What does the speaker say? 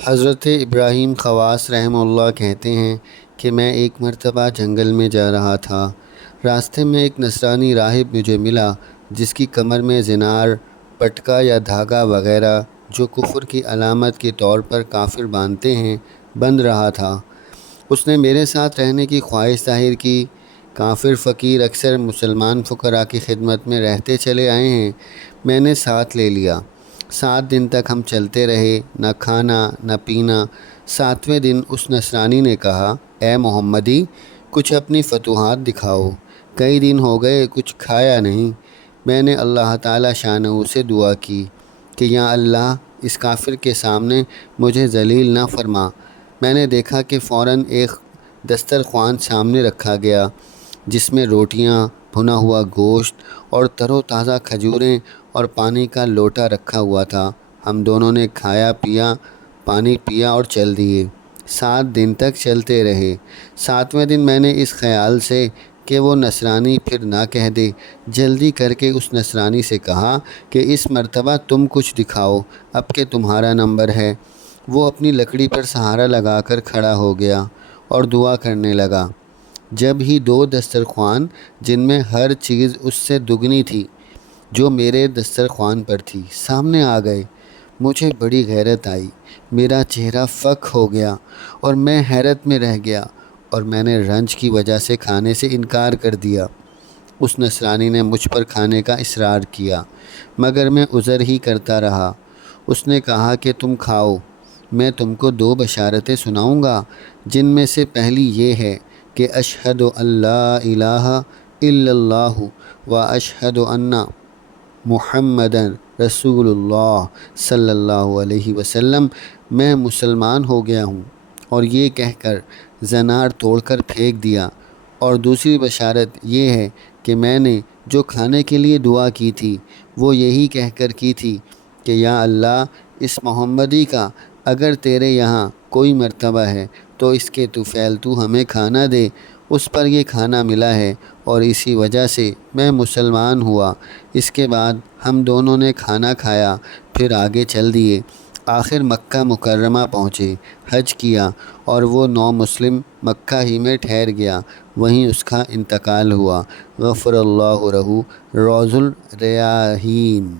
حضرت ابراہیم خواص رحمہ اللہ کہتے ہیں کہ میں ایک مرتبہ جنگل میں جا رہا تھا۔ راستے میں ایک نصرانی راہب مجھے ملا جس کی کمر میں زنار، پٹکا یا دھاگا وغیرہ جو کفر کی علامت کے طور پر کافر باندھتے ہیں بندھ رہا تھا۔ اس نے میرے ساتھ رہنے کی خواہش ظاہر کی۔ کافر فقیر اکثر مسلمان فقراء کی خدمت میں رہتے چلے آئے ہیں، میں نے ساتھ لے لیا۔ 7 دن تک ہم چلتے رہے، نہ کھانا نہ پینا۔ 7ویں دن اس نصرانی نے کہا، اے محمدی، کچھ اپنی فتوحات دکھاؤ، کئی دن ہو گئے کچھ کھایا نہیں۔ میں نے اللہ تعالی شانہ سے دعا کی کہ یا اللہ اس کافر کے سامنے مجھے ذلیل نہ فرما۔ میں نے دیکھا کہ فوراً ایک دسترخوان سامنے رکھا گیا جس میں روٹیاں، بھنا ہوا گوشت اور تر و تازہ کھجوریں اور پانی کا لوٹا رکھا ہوا تھا۔ ہم دونوں نے کھایا پیا، پانی پیا اور چل دیے۔ 7 دن تک چلتے رہے۔ 7ویں دن میں نے اس خیال سے کہ وہ نصرانی پھر نہ کہہ دے، جلدی کر کے اس نصرانی سے کہا کہ اس مرتبہ تم کچھ دکھاؤ، اب کہ تمہارا نمبر ہے۔ وہ اپنی لکڑی پر سہارا لگا کر کھڑا ہو گیا اور دعا کرنے لگا۔ جب ہی 2 دسترخوان جن میں ہر چیز اس سے دگنی تھی جو میرے دسترخوان پر تھی سامنے آ گئے۔ مجھے بڑی غیرت آئی، میرا چہرہ فک ہو گیا اور میں حیرت میں رہ گیا اور میں نے رنج کی وجہ سے کھانے سے انکار کر دیا۔ اس نصرانی نے مجھ پر کھانے کا اصرار کیا مگر میں عذر ہی کرتا رہا۔ اس نے کہا کہ تم کھاؤ، میں تم کو 2 بشارتیں سناؤں گا، جن میں سے پہلی یہ ہے کہ اشہد ان لا الہ الا اللہ و اشہد ان محمدن رسول اللہ صلی اللہ علیہ وسلم، میں مسلمان ہو گیا ہوں، اور یہ کہہ کر زنار توڑ کر پھینک دیا۔ اور دوسری بشارت یہ ہے کہ میں نے جو کھانے کے لیے دعا کی تھی وہ یہی کہہ کر کی تھی کہ یا اللہ اس محمدی کا اگر تیرے یہاں کوئی مرتبہ ہے تو اس کے طفیل تو ہمیں کھانا دے۔ اس پر یہ کھانا ملا ہے اور اسی وجہ سے میں مسلمان ہوا۔ اس کے بعد ہم دونوں نے کھانا کھایا، پھر آگے چل دیے۔ آخر مکہ مکرمہ پہنچے، حج کیا اور وہ نومسلم مکہ ہی میں ٹھہر گیا، وہیں اس کا انتقال ہوا۔ غفر اللہ لہ، روض الریاحین۔